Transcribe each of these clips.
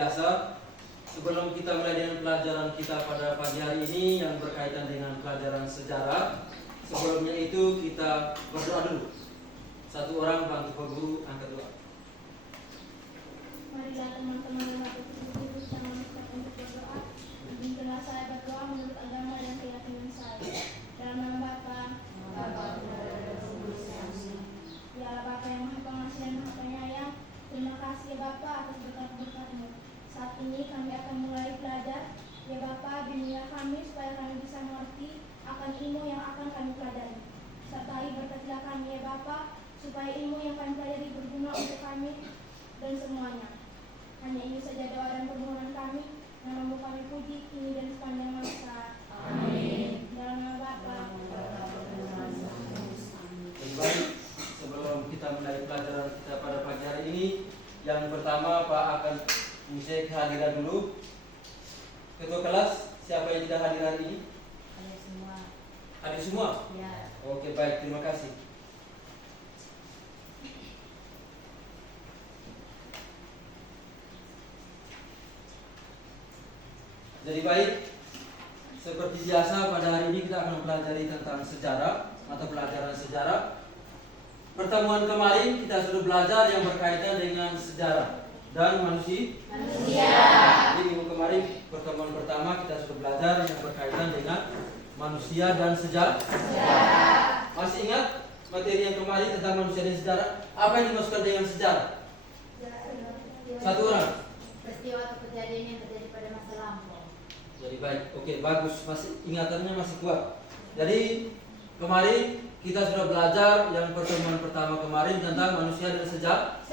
biasa, sebelum kita mulai dengan pelajaran kita pada pagi hari ini yang berkaitan dengan pelajaran sejarah, sebelumnya itu kita berdoa dulu. Satu orang bantu Pak Guru angkat doa. Marilah teman-teman yang dapat berdiri jangan lupa untuk berdoa. Bimbinglah saya berdoa menurut agama dan keyakinan saya. Dalam nama Bapa, ya Bapa yang Maha Pengasih dan Maha Penyayang, terima kasih ya Bapa atas berkat-berkat-Mu. Saat ini kami akan mulai belajar. Ya Bapa, bimbinglah kami supaya kami bisa mengerti akan ilmu yang akan kami pelajari. Sertai berkatilah kami ya Bapa, supaya ilmu yang kami pelajari berguna untuk kami dan semuanya. Hanya ini saja doa dan permohonan kami. Nama-Mu kami puji kini dan sepanjang masa. Amin. Dalam nama Bapa. Baik, sebelum kita mulai pelajaran kita pada pagi hari ini, yang pertama Pak akan mengisi kehadiran dulu. Ketua kelas, siapa yang tidak hadir hari ini? Ada semua. Hadir semua? Ya. Oke, baik, terima kasih. Jadi baik, seperti biasa pada hari ini kita akan mempelajari tentang sejarah atau pelajaran sejarah. Pertemuan kemarin kita sudah belajar yang berkaitan dengan sejarah dan manusia. Jadi minggu kemarin pertemuan pertama kita sudah belajar yang berkaitan dengan manusia dan sejarah. Masih ingat materi yang kemarin tentang manusia dan sejarah? Apa yang dimaksudkan dengan sejarah? Satu orang. Peristiwa atau kejadian yang terjadi pada masa lampau. Jadi baik, oke, bagus, masih ingatannya masih kuat. Jadi kemarin kita sudah belajar yang pertemuan pertama kemarin tentang manusia dan sejarah.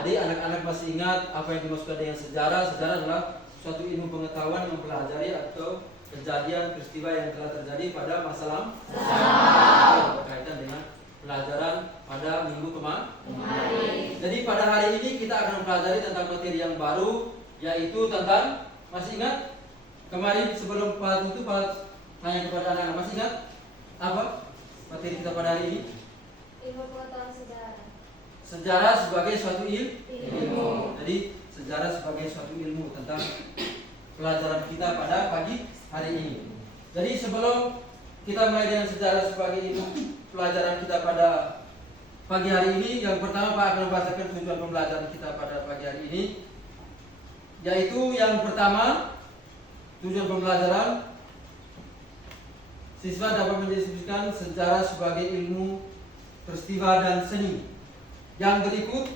Jadi anak-anak masih ingat apa yang dimaksudkan dengan sejarah? Sejarah adalah suatu ilmu pengetahuan yang mempelajari atau kejadian peristiwa yang telah terjadi pada masa lampau. Berkaitan dengan pelajaran pada minggu kemarin. Jadi pada hari ini kita akan mempelajari tentang materi yang baru, yaitu tentang, masih ingat? Kemarin sebelum Pak itu Pak tanya kepada anak-anak, masih ingat apa materi kita pada hari ini? Ilmu pengetahuan sejarah. Sejarah sebagai suatu ilmu. Jadi sejarah sebagai suatu ilmu tentang pelajaran kita pada pagi hari ini. Jadi sebelum kita mulai dengan sejarah sebagai ilmu pelajaran kita pada pagi hari ini, yang pertama Pak akan membacakan tujuan pembelajaran kita pada pagi hari ini, yaitu yang pertama, tujuan pembelajaran, siswa dapat mendiskusikan sejarah sebagai ilmu peristiwa dan seni. Yang berikut,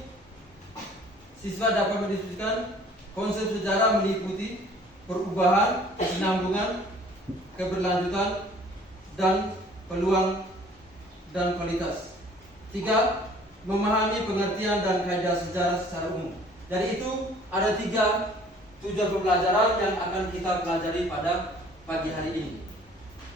siswa dapat mendiskusikan konsep sejarah meliputi perubahan, kesinambungan, keberlanjutan, dan peluang dan kualitas. 3. Memahami pengertian dan kaidah sejarah secara umum. Jadi itu ada 3 tujuan pembelajaran yang akan kita pelajari pada pagi hari ini.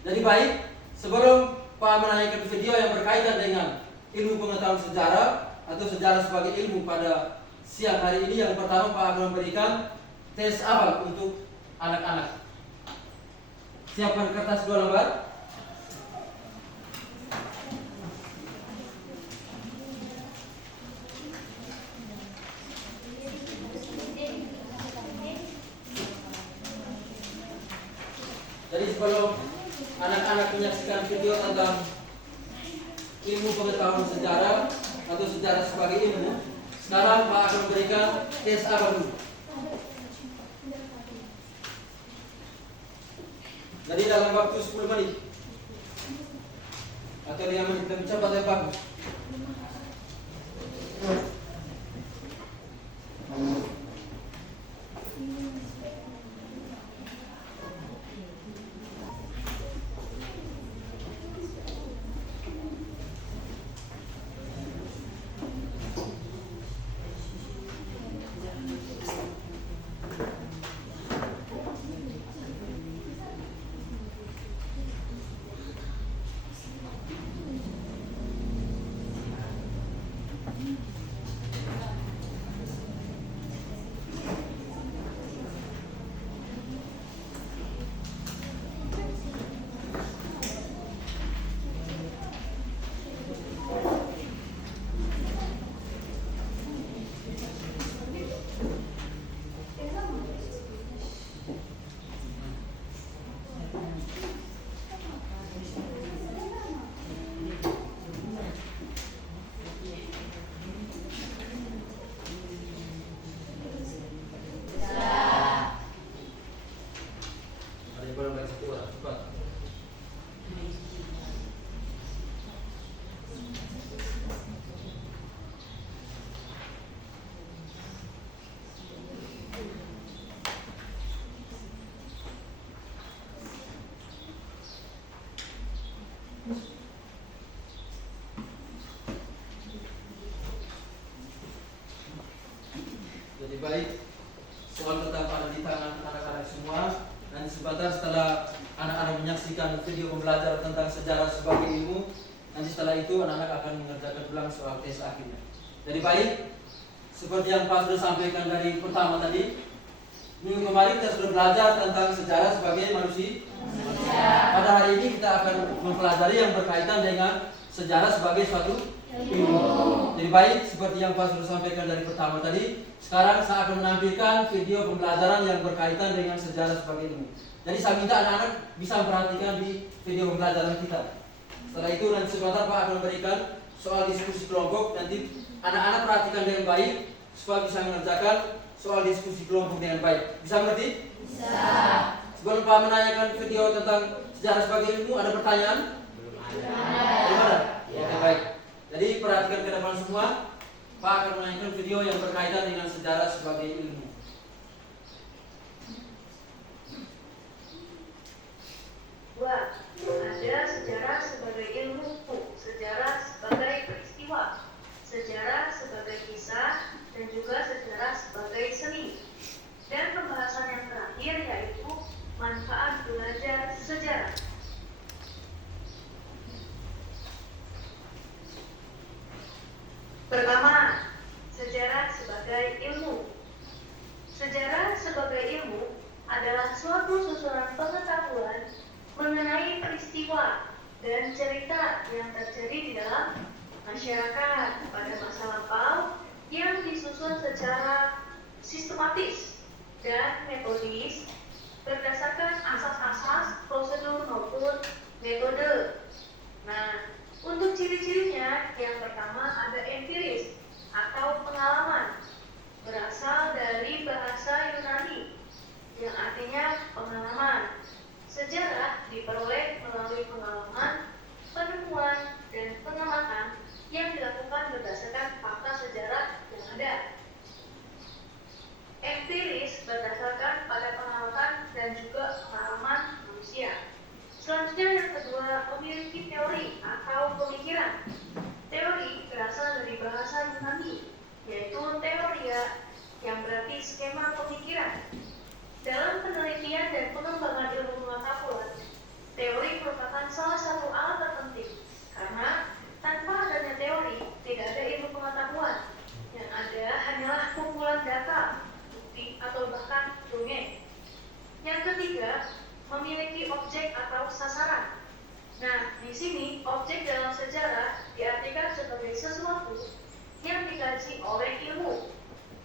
Jadi baik, sebelum Pak menanyakan video yang berkaitan dengan ilmu pengetahuan sejarah atau sejarah sebagai ilmu pada siang hari ini, yang pertama Pak akan memberikan tes awal untuk anak-anak. Siapkan kertas 2 lembar. Jadi sebelum anak-anak menyaksikan video tentang ilmu pengetahuan sejarah atau sejarah sebagai ilmu, sekarang Pak akan memberikan tes awal dulu. Jadi dalam waktu 10 menit atau 5 menit, lebih cepat lebih bagus. baik, soal tetap ada di tangan anak-anak semua. Nanti sebentar setelah anak-anak menyaksikan video pembelajaran tentang sejarah sebagai ilmu, nanti setelah itu anak-anak akan mengerjakan ulang soal tes akhirnya. Jadi baik, seperti yang Pak sudah sampaikan dari pertama tadi, minggu kemarin kita sudah belajar tentang sejarah sebagai manusia. Pada hari ini kita akan mempelajari yang berkaitan dengan sejarah sebagai suatu ilmu. Jadi baik, seperti yang Pak sudah sampaikan dari pertama tadi, sekarang saya akan menampilkan video pembelajaran yang berkaitan dengan sejarah sebagai ilmu. Jadi saya minta anak-anak bisa memperhatikan di video pembelajaran kita. Setelah itu nanti sebentar Pak akan memberikan soal diskusi kelompok. Nanti anak-anak perhatikan dengan baik supaya bisa mengerjakan soal diskusi kelompok dengan baik. Bisa mengerti? Bisa. Sebelum Pak menanyakan video tentang sejarah sebagai ilmu, ada pertanyaan? Belum ada? Oke, baik. Jadi perhatikan ke depan semua. Pak akan menanyakan video yang berkaitan dengan sejarah sebagai ilmu. Dua, ada sejarah sebagai ilmu, sejarah sebagai peristiwa, sejarah sebagai kisah, dan juga sejarah sebagai seni. Dan pembahasan yang terakhir yaitu manfaat belajar sejarah. Pertama, sejarah sebagai ilmu. Sejarah sebagai ilmu adalah suatu susunan pengetahuan mengenai peristiwa dan cerita yang terjadi di dalam masyarakat pada masa lampau yang disusun secara sistematis dan metodis berdasarkan asas-asas, prosedur maupun metode. Nah, untuk ciri-cirinya, yang pertama ada empiris atau pengalaman, berasal dari bahasa Yunani yang artinya pengalaman. Sejarah diperoleh melalui pengalaman, penemuan, dan pengamatan yang dilakukan berdasarkan fakta sejarah yang ada. Empiris berdasarkan pada pengalaman dan juga pengalaman manusia. Selanjutnya yang kedua, memiliki teori atau pemikiran. Teori berasal dari bahasa Yunani, yaitu teoria, yang berarti skema pemikiran. Dalam penelitian dan pengembangan ilmu pengetahuan, teori merupakan salah satu alat terpenting karena tanpa adanya teori tidak ada ilmu pengetahuan. Yang ada hanyalah kumpulan data, bukti atau bahkan dongeng. Yang ketiga, memiliki objek atau sasaran. Nah, di sini objek dalam sejarah diartikan sebagai sesuatu yang dikaji oleh ilmu.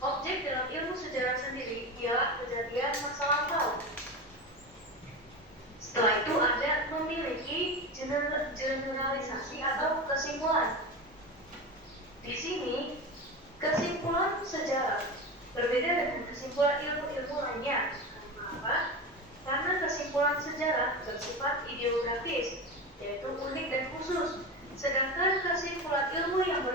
Objek dalam ilmu sejarah sendiri ialah kejadian masa lampau. Setelah itu ada memiliki generalisasi atau kesimpulan. Di sini kesimpulan sejarah berbeda dengan kesimpulan ilmu-ilmu lainnya. Kenapa? Karena kesimpulan sejarah bersifat ideografis, yaitu unik dan khusus. Sedangkan kesimpulan ilmu yang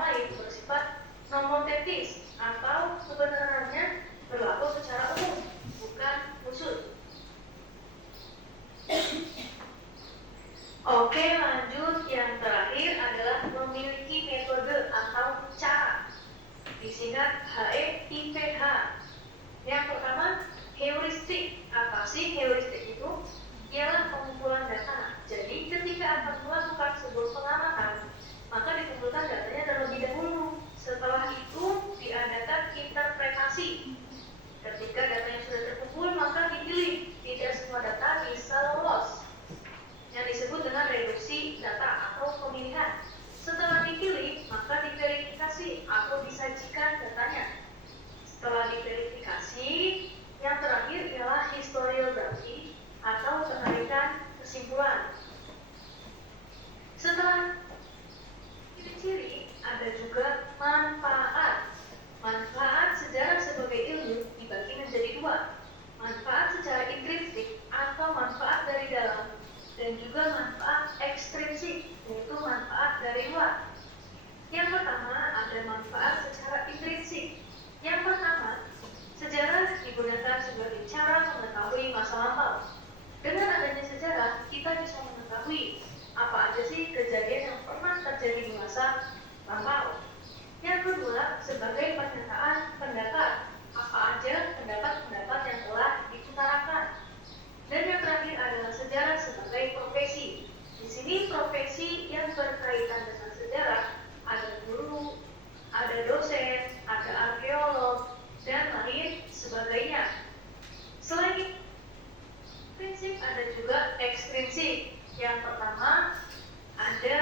lain bersifat nomotetis atau sebenarnya berlaku secara umum, bukan khusus. Oke, lanjut. Yang terakhir adalah memiliki metode atau cara, disingkat HEIPH. Yang pertama, heuristik. Apa sih heuristik itu? Ialah pengumpulan data. Jadi ketika akan melakukan sebuah pengamatan, maka dikumpulkan datanya terlebih dahulu. Setelah itu diadakan interpretasi. Ketika data yang sudah terkumpul, maka dipilih. Tidak semua data bisa lolos, yang disebut dengan reduksi data atau pemilihan. Setelah dipilih, maka diverifikasi atau disajikan datanya. Setelah diverifikasi, yang terakhir ialah historiografi ekstrinsik. Yang pertama ada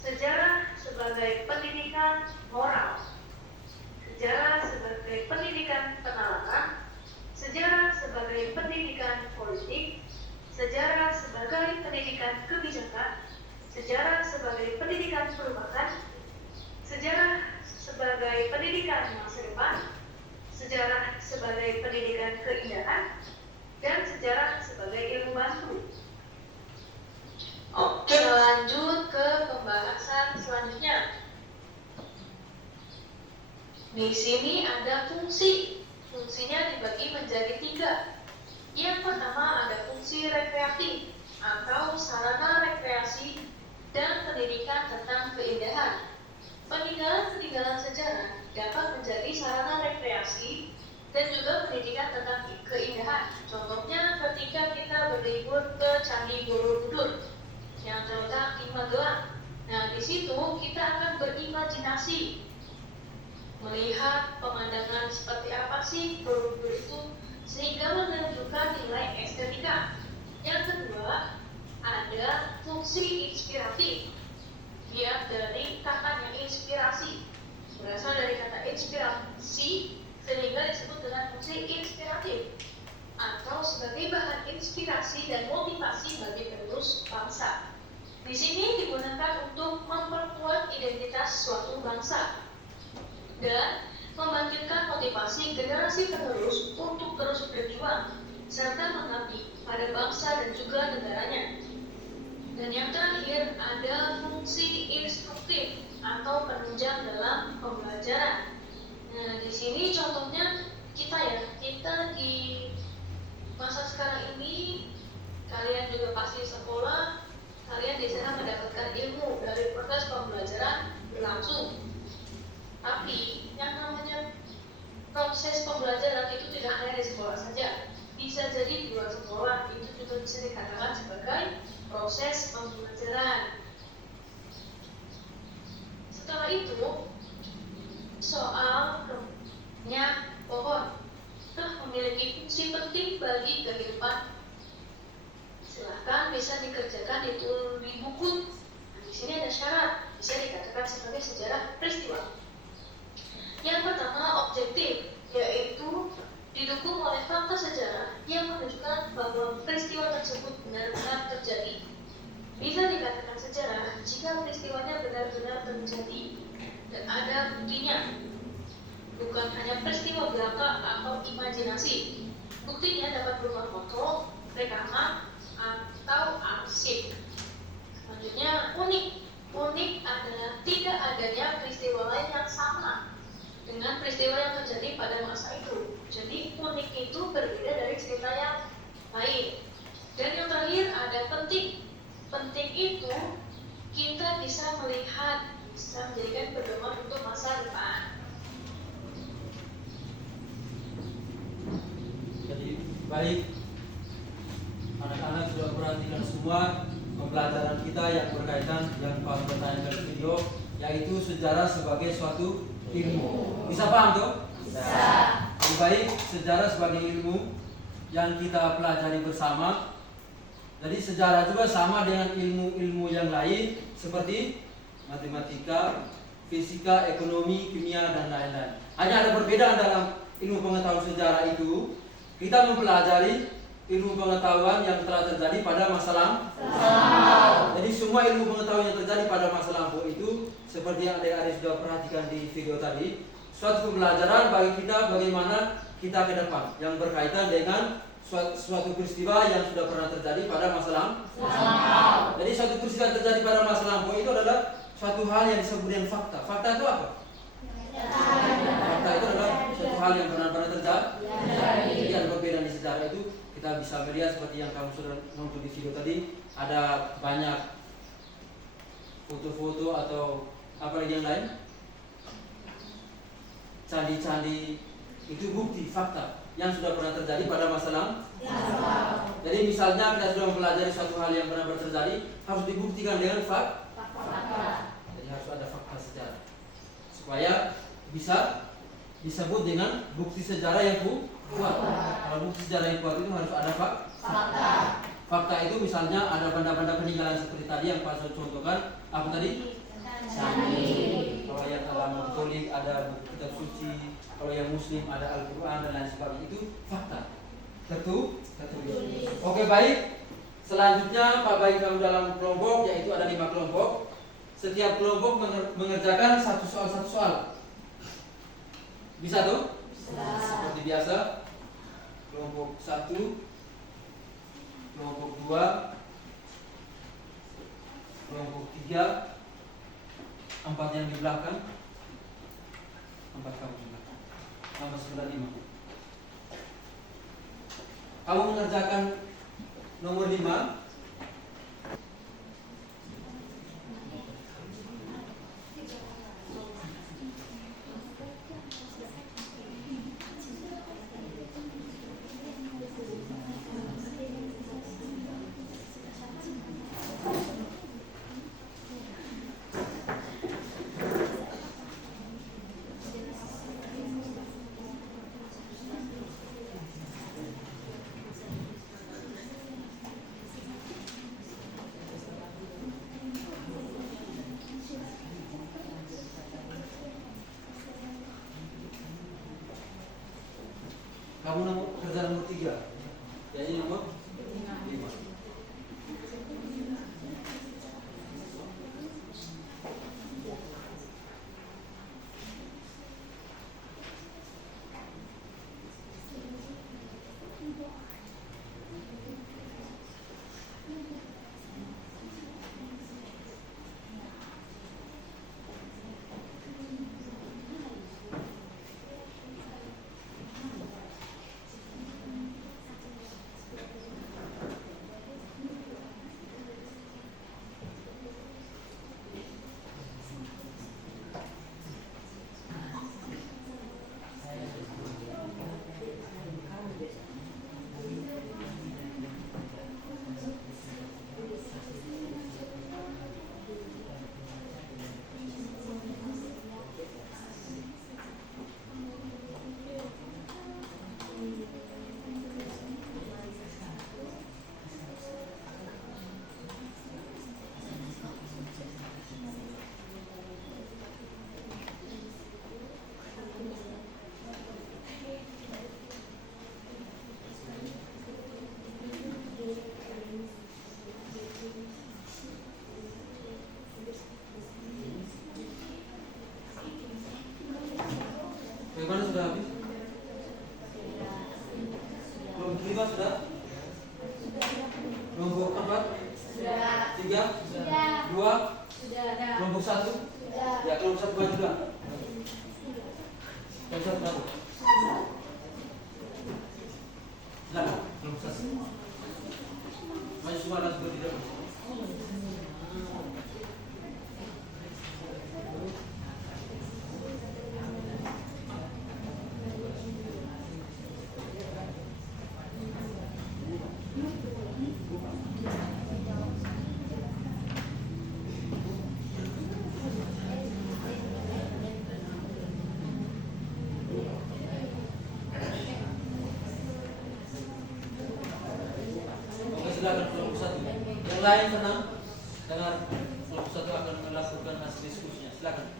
sejarah sebagai pendidikan moral, sejarah sebagai pendidikan penalaran, sejarah sebagai pendidikan politik, sejarah sebagai pendidikan kebijakan, sejarah sebagai pendidikan perubahan, sejarah sebagai pendidikan masa depan, sejarah sebagai pendidikan keindahan, dan sejarah sebagai ilmu bantu. Oke, lanjut ke pembahasan selanjutnya. Di sini ada fungsi. Fungsinya dibagi menjadi 3. Yang pertama ada fungsi rekreatif atau sarana rekreasi dan pendidikan tentang keindahan. Peninggalan-peninggalan sejarah dapat menjadi sarana rekreasi dan juga pendidikan tentang keindahan. Contohnya ketika kita berlibur ke Candi Borobudur yang terletak di Magelang. Nah, di situ kita akan berimajinasi melihat pemandangan seperti apa sih Borobudur itu, sehingga menunjukkan nilai estetika. Yang kedua, ada fungsi inspiratif, yang dari katanya inspirasi, berasal dari kata inspirasi, sehingga disebut dengan fungsi inspiratif atau sebagai bahan inspirasi dan motivasi bagi penerus bangsa. Di sini digunakan untuk memperkuat identitas suatu bangsa dan membangkitkan motivasi generasi penerus untuk terus berjuang serta mengabdi pada bangsa dan juga negaranya. Dan yang terakhir ada fungsi instruktif atau penunjang dalam pembelajaran. Nah, di sini contohnya kita di masa sekarang ini, kalian juga pasti sekolah, kalian di sana mendapatkan ilmu dari proses pembelajaran berlangsung. Tapi yang namanya proses pembelajaran itu tidak hanya di sekolah saja, bisa jadi di luar sekolah, itu juga bisa dikatakan sebagai proses pembelajaran. Setelah itu, soalnya pohon memiliki fungsi penting bagi kehidupan. Silahkan bisa dikerjakan di buku. Nah, di sini ada syarat, bisa dikatakan sebagai sejarah peristiwa. Yang pertama objektif, yaitu didukung oleh fakta sejarah yang menunjukkan bahwa peristiwa tersebut benar-benar terjadi. Bisa dikatakan sejarah jika peristiwanya benar-benar terjadi dan ada buktinya, bukan hanya peristiwa belaka atau imajinasi. Buktinya dapat berupa foto, rekaman, atau arsip. Selanjutnya unik. Unik adalah tidak adanya peristiwa lain yang sama dengan peristiwa yang terjadi pada masa itu. Jadi unik itu berbeda dari cerita yang lain. Dan yang terakhir ada penting. Penting itu kita bisa melihat, bisa menjadikan pedoman untuk masa depan. Jadi baik, anak-anak sudah perhatikan semua pembelajaran kita yang berkaitan yang kawan bertanyakan di video, yaitu sejarah sebagai suatu ilmu. Bisa paham tuh? Bisa. Lebih baik sejarah sebagai ilmu yang kita pelajari bersama. Jadi sejarah juga sama dengan ilmu-ilmu yang lain seperti matematika, fisika, ekonomi, kimia, dan lain-lain. Hanya ada perbedaan dalam ilmu pengetahuan sejarah itu. Kita mempelajari ilmu pengetahuan yang telah terjadi pada masa lampau. Jadi semua ilmu pengetahuan yang terjadi pada masa lampau itu seperti yang adik-adik sudah perhatikan di video tadi, suatu pembelajaran bagi kita bagaimana kita ke depan yang berkaitan dengan suatu peristiwa yang sudah pernah terjadi pada masa lampau. Jadi suatu peristiwa yang terjadi pada masa lampau itu adalah suatu hal yang disebut dengan fakta. Fakta itu apa? Fakta itu adalah suatu hal yang benar-benar terjadi. Jadi ada perbedaan di sejarah itu. Kita bisa melihat seperti yang kamu sudah nonton di video tadi, ada banyak foto-foto atau apa lagi yang lain, candi-candi, itu bukti fakta yang sudah pernah terjadi pada masa lampau. Jadi misalnya kita sudah mempelajari suatu hal yang benar-benar terjadi, harus dibuktikan dengan fakta. Jadi harus ada fakta sejarah supaya bisa disebut dengan bukti sejarah yang kuat. Kalau bukti sejarah yang kuat itu harus ada fakta. Fakta itu misalnya ada benda-benda peninggalan seperti tadi yang Pak Sud contohkan. Apa tadi? Candi. Kalau yang agama Katolik ada buku kitab suci. Kalau yang Muslim ada Al-Quran dan lain sebagainya. Itu fakta. Tertulis. Oke, baik. Selanjutnya Pak bagi kamu dalam kelompok, yaitu ada 5 kelompok. Setiap kelompok mengerjakan satu soal. Bisa tuh? Bisa. Seperti biasa. Kelompok 1, kelompok 2, kelompok 3, 4 yang di belakang, 4 kamu di belakang, tambah sebelah 5. Kamu mengerjakan nomor 5. Kamu kerja nomor 3. Jadi nomor 5. Bagaimana sudah habis? Kelompok 5 sudah? Kelompok 4? Sudah. 3? Sudah. 2? Sudah. Kelompok 1? Sudah. Ya, kelompok 1 maju juga. Kelompok 1 maju. Silakan, kelompok 1. Maju semua langsung berdiri. Silakan kelompok 1. Yang lain tenang. Dengar, kelompok 1 akan melakukan hasil diskusinya. Silakan.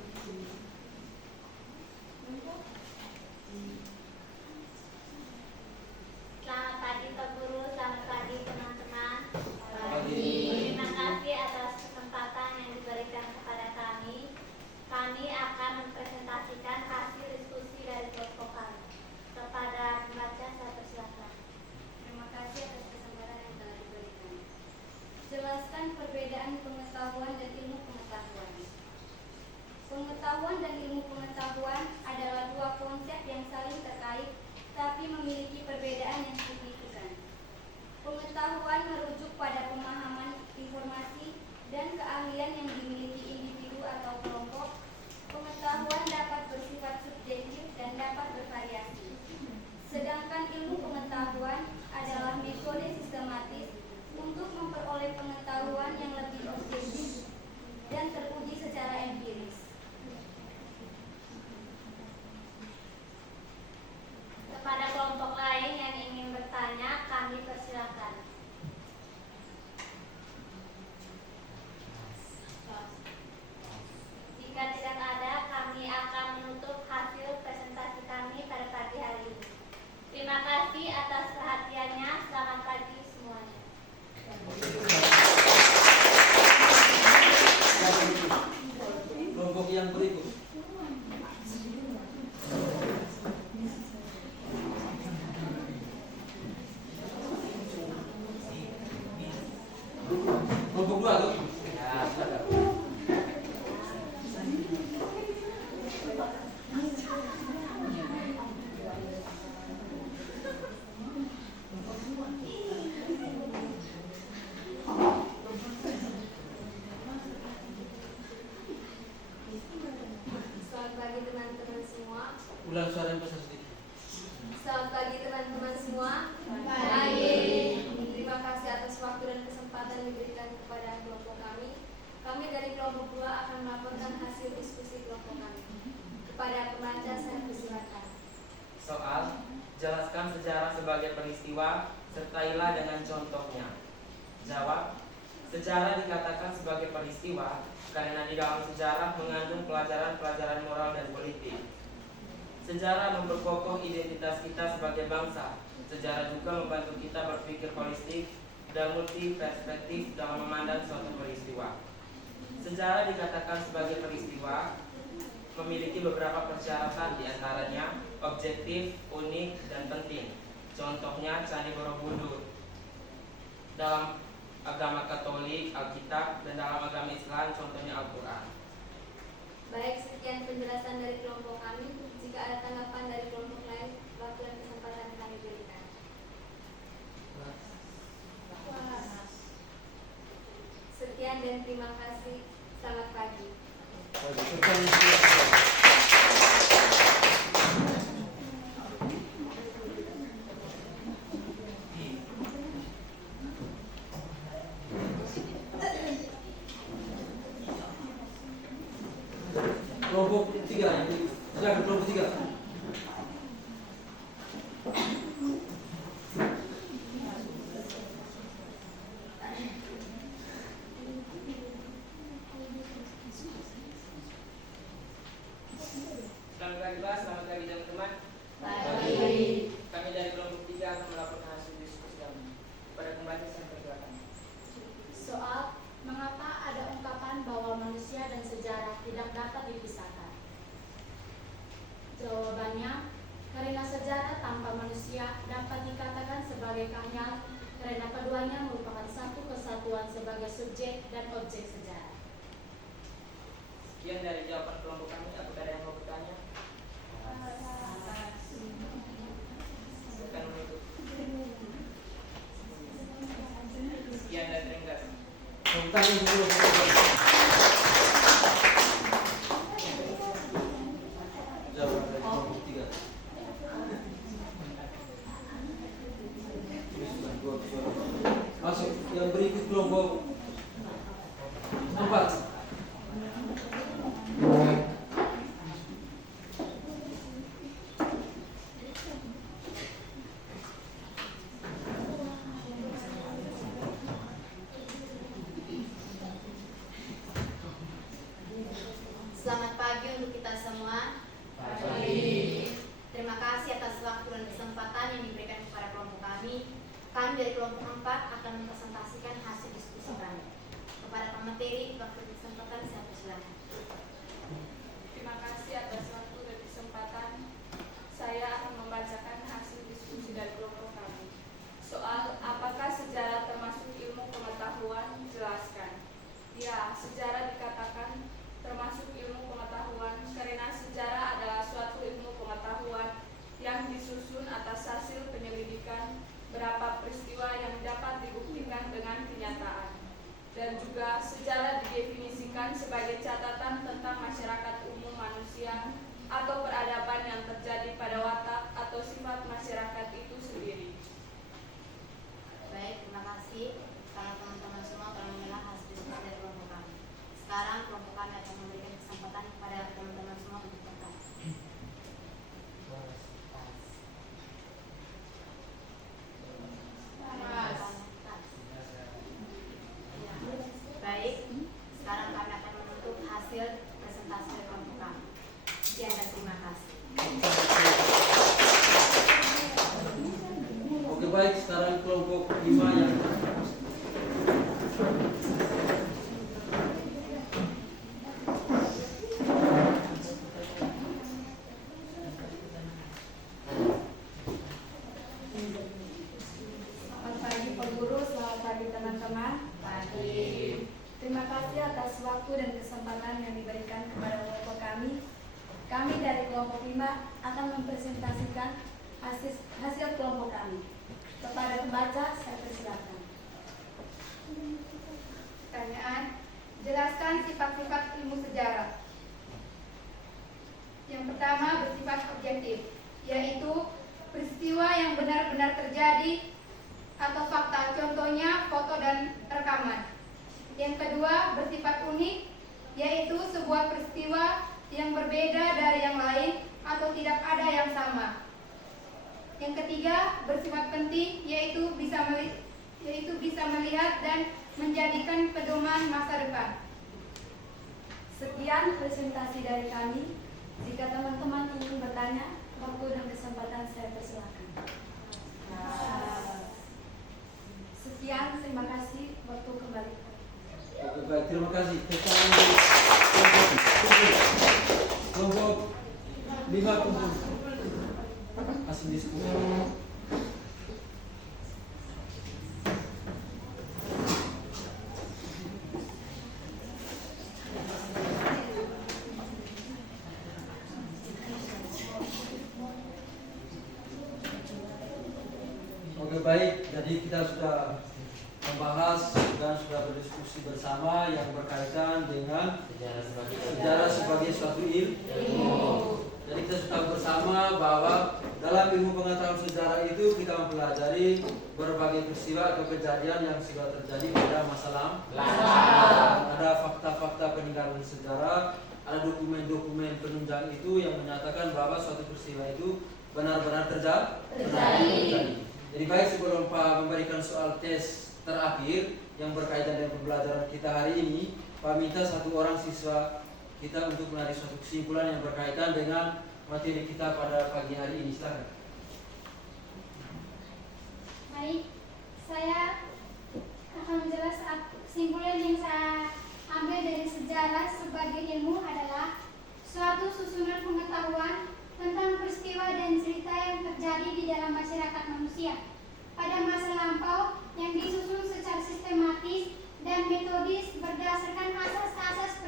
Selamat pagi Pak Guru, selamat pagi teman-teman. Pagi. Terima kasih atas kesempatan yang diberikan kepada kami. Kami akan mempresentasikan hasil diskusi dari kelompok kami. Kepada pembaca saya persilakan. Terima kasih atas kesempatan yang telah diberikan. Jelaskan perbedaan pengetahuan dan ilmu pengetahuan. Pengetahuan dan ilmu pengetahuan adalah dua konsep yang saling terkait tapi memiliki perbedaan yang signifikan. Pengetahuan merujuk pada pemahaman informasi dan keahlian yang dimiliki individu atau kelompok. Pengetahuan dapat bersifat subjektif dan dapat bervariasi. Sedangkan ilmu pengetahuan adalah metode sistematis untuk memperoleh pengetahuan yang lebih objektif dan teruji secara empiris. Kepada kelompok lain yang ingin bertanya, kami persilakan. Semua tuh. Ya, silakan. Selamat pagi teman-teman semua. Ulang suara yang besar sedikit. Selamat pagi teman-teman semua. Terima kasih atas waktu dan kesempatan diberikan kepada kelompok kami. Kami dari kelompok 2 akan melaporkan hasil diskusi kelompok kami. Kepada pembaca saya persilakan. Soal, jelaskan sejarah sebagai peristiwa, sertailah dengan contohnya. Jawab, sejarah dikatakan sebagai peristiwa karena di dalam sejarah mengandung pelajaran-pelajaran moral dan politik. Sejarah memperkokoh identitas kita sebagai bangsa. Sejarah juga membantu kita berpikir holistik dan multi perspektif dalam memandang suatu peristiwa. Sejarah dikatakan sebagai peristiwa memiliki beberapa persyaratan, diantaranya objektif, unik, dan penting. Contohnya Candi Borobudur dalam agama Katolik, Alkitab, dan dalam agama Islam contohnya Al-Quran. Baik, sekian penjelasan dari kelompok kami. Jika ada tanggapan dari kelompok lain, waktu dan kesempatan kami berikan. Sekian dan terima kasih. Selamat pagi. Kelompok 3, silakan kelompok 3. Selamat pagi kelas, selamat pagi teman-teman. Kami dari kelompok 3 akan melaporkan hasil diskusi kami. Pada pembaca saya persilakan. Soal mengapa ada ungkapan bahwa manusia dan sejarah tidak dapat dipisahkan? Jawabannya, karena sejarah tanpa manusia dapat dikatakan sebagai kanyal karena keduanya merupakan satu kesatuan sebagai subjek dan objek sejarah. Sekian dari jawaban kelompok kami. Apakah ada yang mau bertanya? Silakan menutup. Sekian dan terima kasih. Tepuk tangan dulu. Jawab dari kelompok 3. Masuk yang berikut kelompok 4. Selamat pagi untuk kita semua. Terima kasih atas waktu dan kesempatan yang diberikan kepada kelompok kami. Kami dari kelompok 4 akan mempresentasikan hasil diskusi kami. Kepada pemateri, waktu dan kesempatan saya persilakan. Terima kasih atas waktu dan kesempatan. Saya akan membacakan hasil diskusi dari kelompok kami. Soal apakah sejarah termasuk ilmu pengetahuan? Jelaskan. Ya, sejarah dikatakan termasuk ilmu pengetahuan karena sejarah adalah suatu ilmu pengetahuan yang disusun atas hasil penyelidikan berapa peristiwa yang dapat dibuktikan dengan kenyataan. Dan juga sejarah didefinisikan sebagai catatan tentang masyarakat umum manusia atau peradaban yang terjadi pada watak atau sifat masyarakat itu sendiri. Baik, terima kasih. Sekarang teman-teman semua telah mendengar hasil diskusi dari kelompok kami. Sekarang kelompok kami akan memberikan kesempatan kepada teman-teman semua untuk bertanya. Baik, sekarang kami akan menutup hasil presentasi dari kelompok kami. Sekian dan terima kasih. Oke, baik, sekarang kelompok 5 yang Selamat pagi Pak Guru, selamat pagi teman-teman. Pagi. kasih atas waktu dan kesempatan yang diberikan kepada kelompok kami. Kami dari kelompok 5 akan mempresentasikan hasil kelompok kami. Kepada pembaca, saya persilakan. Pertanyaan, jelaskan sifat-sifat ilmu sejarah. Yang pertama bersifat objektif, yaitu peristiwa yang benar-benar terjadi atau fakta, contohnya foto dan rekaman. Yang kedua bersifat unik, yaitu sebuah peristiwa yang berbeda dari yang lain atau tidak ada yang sama. Yang ketiga bersifat penting, yaitu bisa melihat dan menjadikan pedoman masa depan. Sekian presentasi dari kami. Jika teman-teman ingin bertanya, waktu dan kesempatan saya persilakan. Sekian, terima kasih. Waktu kembali. Oke, baik, terima kasih. Kelompok 5 kumpul. Hasil diskusi. Oke, baik, jadi kita sudah membahas dan sudah berdiskusi bersama yang berkaitan dengan sejarah sebagai suatu ilmu. Jadi kita sudah bersama bahwa dalam ilmu pengetahuan sejarah itu kita mempelajari berbagai peristiwa atau kejadian yang sudah terjadi pada masa lalu. Ada fakta-fakta peninggalan sejarah, ada dokumen-dokumen penunjang itu yang menyatakan bahwa suatu peristiwa itu benar-benar terjadi. Jadi baik, sebelum Pak memberikan soal tes terakhir yang berkaitan dengan pembelajaran kita hari ini, Pak minta satu orang siswa kita untuk menarik suatu kesimpulan yang berkaitan dengan materi kita pada pagi hari ini. Silakan. Baik, saya akan menjelaskan kesimpulan yang saya ambil dari sejarah sebagai ilmu adalah suatu susunan pengetahuan tentang peristiwa dan cerita yang terjadi di dalam masyarakat manusia pada masa lampau yang disusun secara sistematis dan metodis berdasarkan asas-asas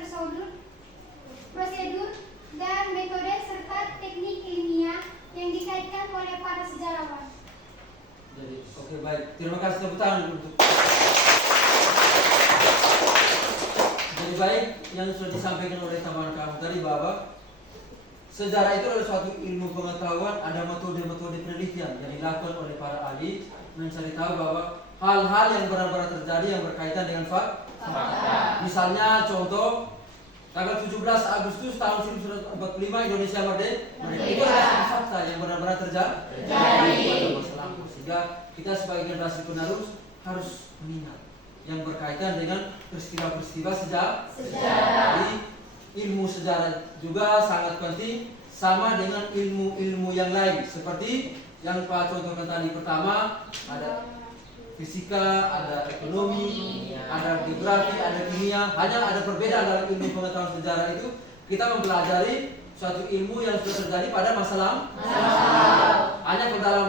prosedur dan metode serta teknik ilmiah yang dikaitkan oleh para sejarawan. Jadi, oke, baik. Terima kasih, tepuk tangan untuk. Jadi baik, yang sudah disampaikan oleh teman kamu tadi bahwa sejarah itu adalah suatu ilmu pengetahuan, ada metode-metode penelitian yang dilakukan oleh para ahli mencari tahu bahwa hal-hal yang benar-benar terjadi yang berkaitan dengan fakta. Misalnya contoh tanggal 17 Agustus tahun 1945 Indonesia merdeka. Itu adalah fakta yang benar-benar terjadi pada masa lampau. Sehingga kita sebagai generasi penerus harus mengingat yang berkaitan dengan peristiwa-peristiwa sejarah. Jadi ilmu sejarah juga sangat penting, sama dengan ilmu-ilmu yang lain seperti yang Pak contohkan tadi. Pertama ada fisika, ada ekonomi, ada geografi, ada kimia. Hanya ada perbedaan dalam ilmu pengetahuan sejarah itu. Kita mempelajari suatu ilmu yang sudah terjadi pada masa lalu. Hanya kalau dalam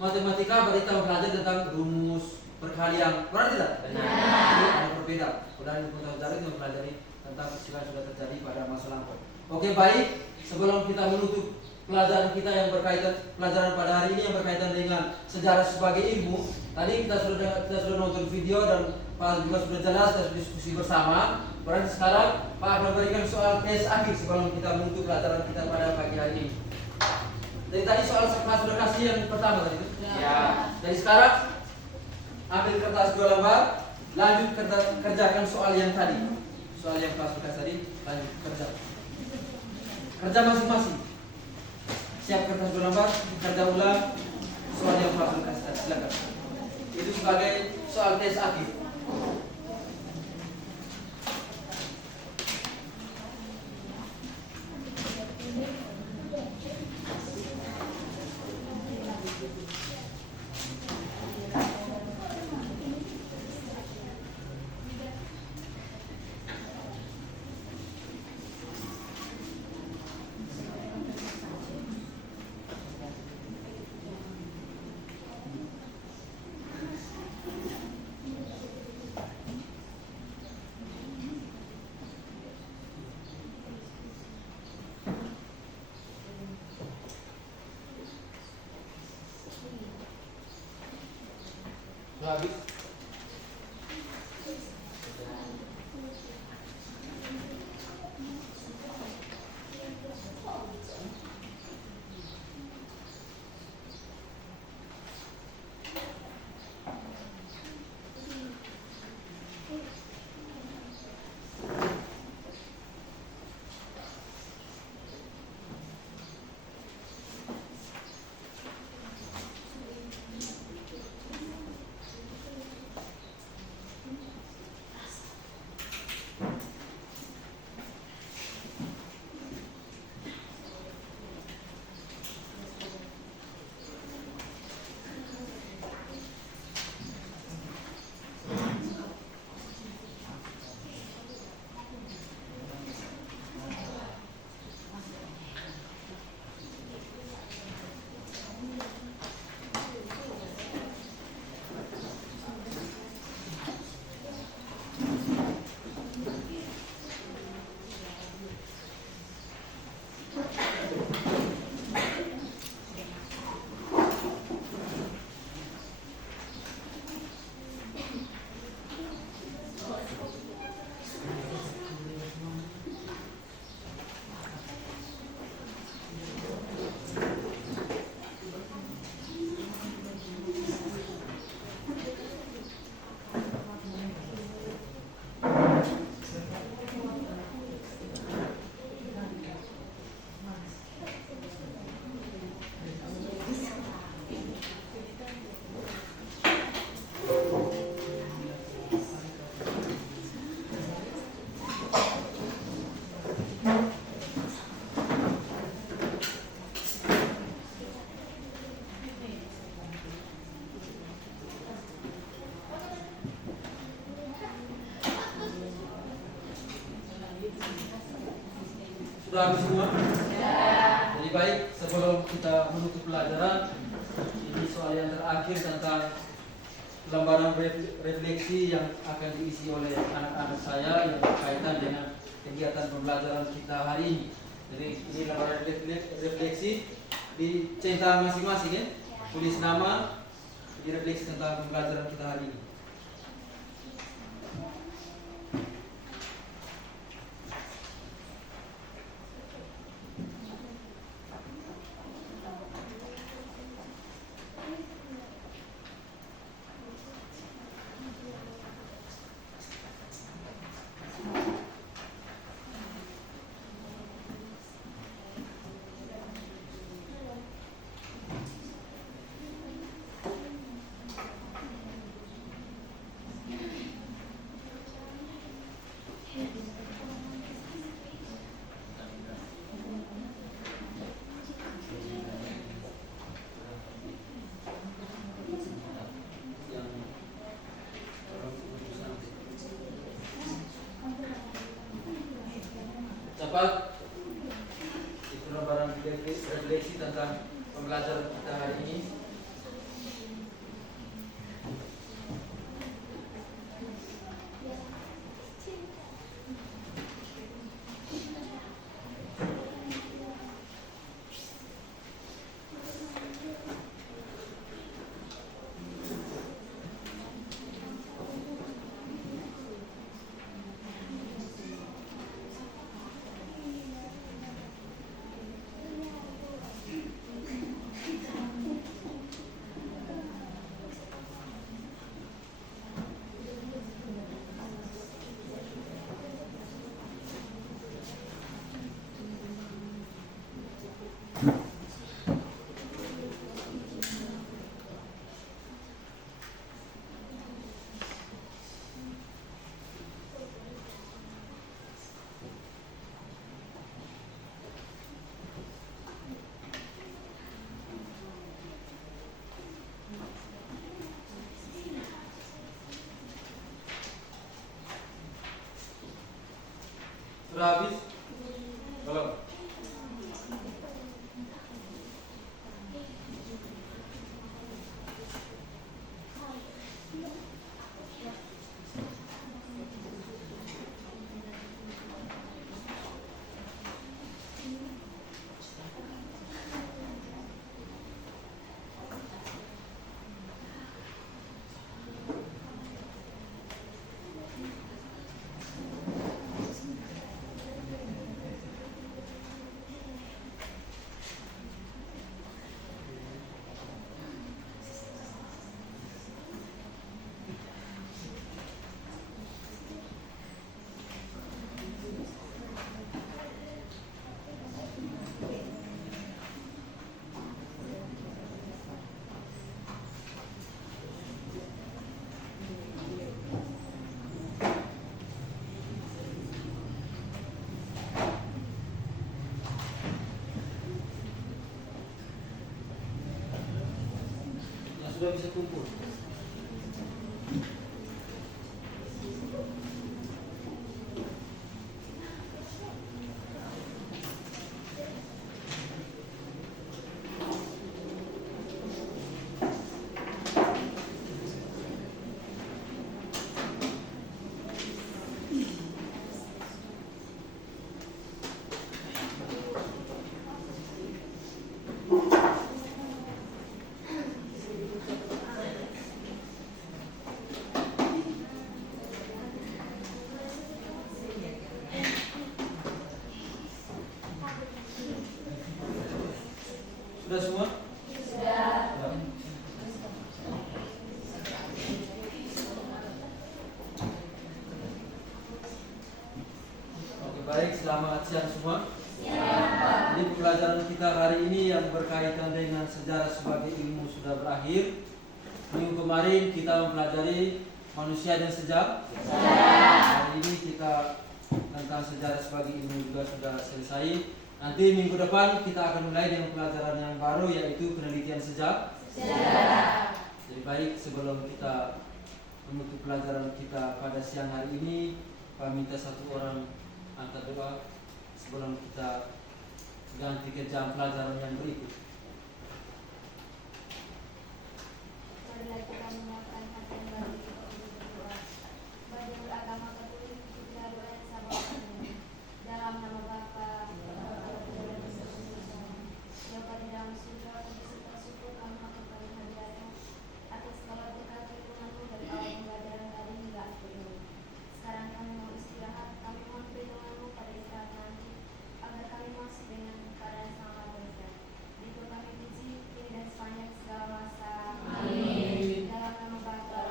matematika kita mempelajari tentang rumus perkalian, benar tidak? Benar. Ada perbedaan. Dalam ilmu pengetahuan sejarah itu mempelajari tentang peristiwa yang sudah terjadi pada masa lampau. Oke, baik. Sebelum kita menutup pelajaran kita yang berkaitan pelajaran pada hari ini yang berkaitan dengan sejarah sebagai ilmu, tadi kita sudah nonton video dan Pak juga sudah jelas dan diskusi bersama. Berarti sekarang Pak akan memberikan soal tes akhir sebelum kita menutup pelajaran kita pada pagi hari ini. Jadi tadi soal Pak sudah kasih yang pertama tadi itu. Ya. Jadi sekarang ambil kertas 2 lembar, lanjut kerjakan soal yang tadi. Soal yang Pak sudah kasih tadi, lanjut kerja masing-masing. Siap kertas 2 lembar, kerja ulang soal yang Pak sudah kasih tadi. Silakan. Itu sebagai soal tes akhir. Sudah habis? Sudah habis semua? Jadi baik, sebelum kita menutup pelajaran, ini soal yang terakhir tentang lembaran refleksi yang akan diisi oleh anak-anak saya yang berkaitan dengan kegiatan pembelajaran kita hari ini. Jadi ini lembaran refleksi dicentang masing-masing ya. Tulis nama, jadi refleksi tentang pembelajaran kita hari ini. Cepat itu lembaran refleksi tentang pembelajaran kita hari ini. Sudah habis? Belum? sudah bisa kumpul. Sudah semua? Sudah. Oke, baik, selamat siang semua. Jadi pembelajaran kita hari ini yang berkaitan dengan sejarah sebagai ilmu sudah berakhir. Minggu kemarin kita mempelajari manusia dan sejarah. Hari ini kita tentang sejarah sebagai ilmu juga sudah selesai. Nanti minggu depan kita akan mulai dengan pelajaran yang baru, yaitu penelitian sejarah. Jadi baik, sebelum kita menutup pelajaran kita pada siang hari ini, kami minta satu orang angkat doa sebelum kita ganti ke jam pelajaran yang berikut. Marilah kita menguatkan hati yang baru kita untuk berdoa. Bagi beragama Katolik, kita doa yang sabar dalam nama Bapa, Bapa di dalam surga, berserta syukur kami aturkan hadiratmu atas segala berkat firman-Mu dari awal pembelajaran tadi hingga akhir ini. Sekarang kami mau istirahat, kami mohon pertolongan-Mu pada istirahat nanti, agar kami masuk dengan keadaan selamat dan sehat. Itu kami puji kini dan sepanjang segala masa. Amin. Dalam nama Bapa,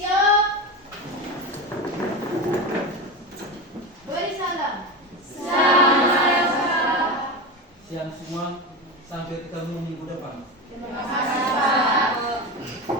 Siap. Beri salam. Siang semua, sampai ketemu minggu depan. Terima kasih, Pak.